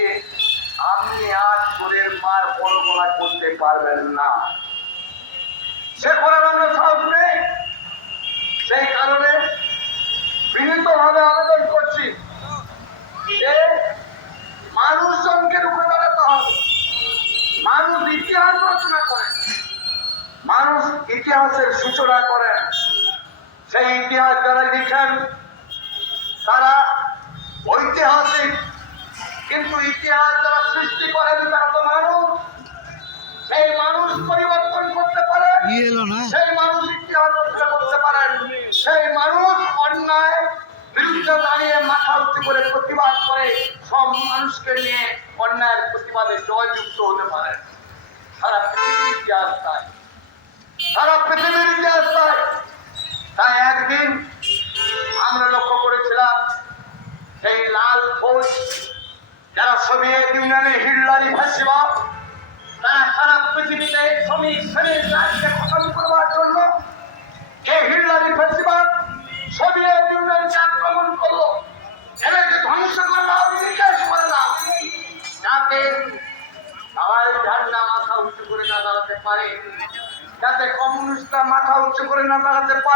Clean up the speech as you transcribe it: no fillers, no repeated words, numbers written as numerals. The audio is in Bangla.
যে আপনি আর চোরের মার বড় গলা করতে পারবেন না। সে করার আমরা সাহস নেই। সেই কারণে বিনীতভাবে আবেদন করছি যে মানুষজনকে রুখে দাঁড়াতে হবে। মানুষ ইতিহাস রচনা করেন, মানুষ ইতিহাসের সূচনা করেন। সেই ইতিহাস যারা লিখেন তারা ঐতিহাসিক, কিন্তু ইতিহাস যারা সৃষ্টি করেন তারা তো মানুষ। সেই মানুষ পরিবর্তন করতে পারেন, সেই মানুষ ইতিহাস রচনা করতে পারেন, সেই মানুষ অন্যায় বিরুদ্ধে দাঁড়িয়ে মাথা উঁচু করে প্রতিবাদ করে সব মানুষকে নিয়ে অন্যায়ের প্রতিবাদে জয়যুক্ত হতে পারেন। সারা পৃথিবীর ইতিহাস তাই, সারা পৃথিবীর ইতিহাস তাই। তাই একদিন আমরা লক্ষ্য করেছিলাম সেই লাল ফৌজ যারা সোভিয়েত ইউনিয়নে হিটলারি ফ্যাসিবাদ, তারা সারা পৃথিবীতে শ্রমিক শ্রেণীর রাজকে খতম করবার জন্য এই হিটলারি ফ্যাসিবাদ সোভিয়েত ইউনিয়নকে আক্রমণ করলো, এদেরকে ধ্বংস করলাম, নিকাশ করলাম, যাতে সবাই ঝান্ডা মাথা উঁচু করে না দাঁড়াতে পারে, যাতে কমিউনিস্টরা মাথা উঁচু করে না দাঁড়াতে পারে।